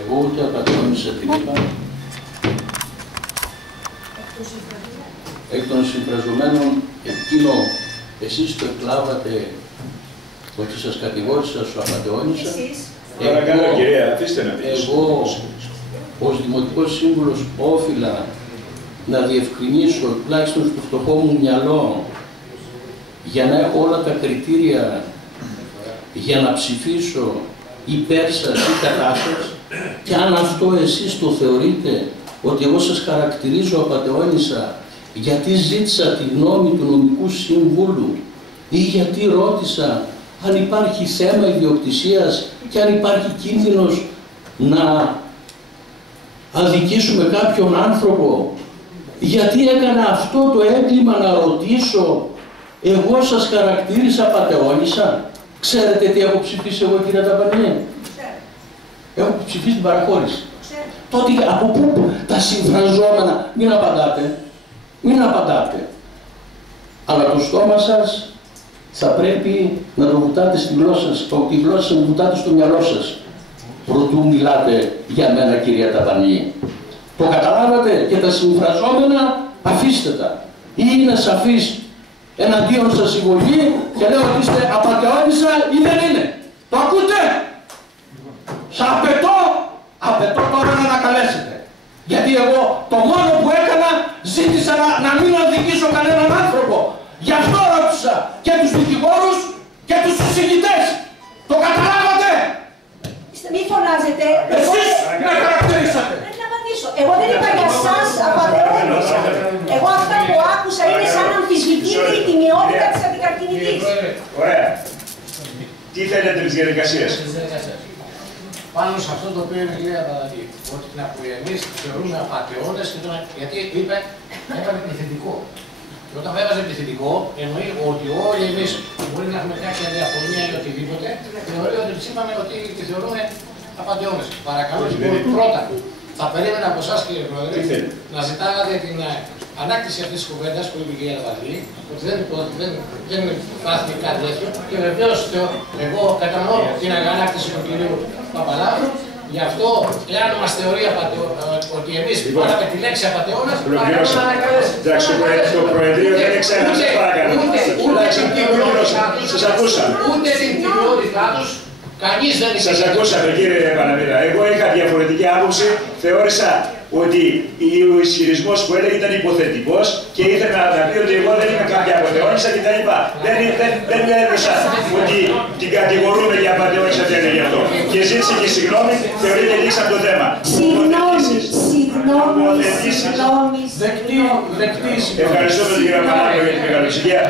Εγώ ούτε απαταιώνησα την είπα. Εκ των συμφραζομένων εκείνο εσείς το εκλάβατε ότι σας κατηγόρησα, σου απαταιώνησα. Παρακαλώ κυρία, αφήστε να πεις. Εγώ ως Δημοτικός Σύμβουλος όφιλα να διευκρινίσω τουλάχιστον στο φτωχό μου μυαλό για να έχω όλα τα κριτήρια για να ψηφίσω υπέρ σας ή κατά σας, και αν αυτό εσείς το θεωρείτε ότι εγώ σας χαρακτηρίζω απατεώνησα γιατί ζήτησα τη γνώμη του νομικού συμβούλου ή γιατί ρώτησα αν υπάρχει θέμα ιδιοκτησίας και αν υπάρχει κίνδυνος να αδικήσουμε κάποιον άνθρωπο, γιατί έκανα αυτό το έγκλημα να ρωτήσω, εγώ σας χαρακτήρισα απατεώνησα? Ξέρετε τι έχω ψηφίσει εγώ, κύριε Ταπανιέ? Έχω ψηφίσει την παραχώρηση. Τότε από πού τα συμφραζόμενα, μην απαντάτε, μην απαντάτε. Αλλά το στόμα σας θα πρέπει να το βουτάτε στη γλώσσα σας, τη γλώσσα να βουτάτε στο μυαλό σας. Προτού μιλάτε για μένα, κυρία Ταπανιέ. Το καταλάβατε? Και τα συμφραζόμενα αφήστε τα. Ή είναι σαφής εναντίον σας η Βουλή και λέω ότι είστε απατεώνησα ή δεν είναι. Το ακούτε? Σας απαιτώ τώρα να ανακαλέσετε. Γιατί εγώ το μόνο που έκανα ζήτησα να μην αδικήσω κανέναν άνθρωπο. Γι' αυτό ρώτησα και τους δικηγόρους και τους συζητητές. Το καταλάβατε? Μη φωνάζετε. Εσείς με χαρακτηρίσατε. Δεν θα απαντήσω. Εγώ δεν είπα για σας απατεώνησα. Εγώ αυτά που άκουσα είναι σαν να αμφισβητείτε η τιμιότητα της αντικαρκυνικής. Ωραία. Τι θέλετε με τις διαδικασίες? Πάνω σε αυτό το οποίο είναι η κυρία Παπαδάκη, ότι εμείς θεωρούμε απατεώνες, γιατί έβαλε επιθετικό. Και όταν έβαζε επιθετικό, εννοεί ότι όλοι εμείς μπορεί να έχουμε κάποια διαφωνία ή οτιδήποτε, θεωρεί ότι τους είπαμε ότι τη θεωρούμε απατεώνες. Παρακαλώ λοιπόν, πρώτα, θα περίμενα από εσάς, κύριε Πρόεδρε, να ζητάγατε την ανάκτηση αυτής της κουβέντας που είπε η κυρία Παπαδάκη, ότι δεν φάθηκε κάτι τέτοιο, και βεβαίως εγώ κατανοώ την ανάκτηση του κυρίου Παπαλάβρου. Γι' αυτό, εάν μας θεωρεί ότι εμείς πάραμε τη λέξη απατεώνας, παρακαλώ να ανακαλέσετε. Εντάξει, το Προεδρείο δεν ξέρει να σας παρακαλώ. Σας ακούσαμε. Ούτε την τιμιότητά τους, κανείς δεν είναι. Σας ακούσαμε, κύριε Παναμίδα. Εγώ είχα διαφορετική άποψη. Θεώρησα ότι ο ισχυρισμός που έλεγε ήταν υποθετικός και ήθελε να πει ότι εγώ δεν είμαι κάποια απατεώνησα κτλ. Δεν έδωσα ότι την κατηγορούμε για απατεώνησα και έλεγε αυτό. Και ζήτησε και συγγνώμη, θεωρείται λήξαμε το θέμα. Συγγνώμη. Δεκτή. Ευχαριστώ τον κύριο Παναμίδα για την μεγαλοσυγεία.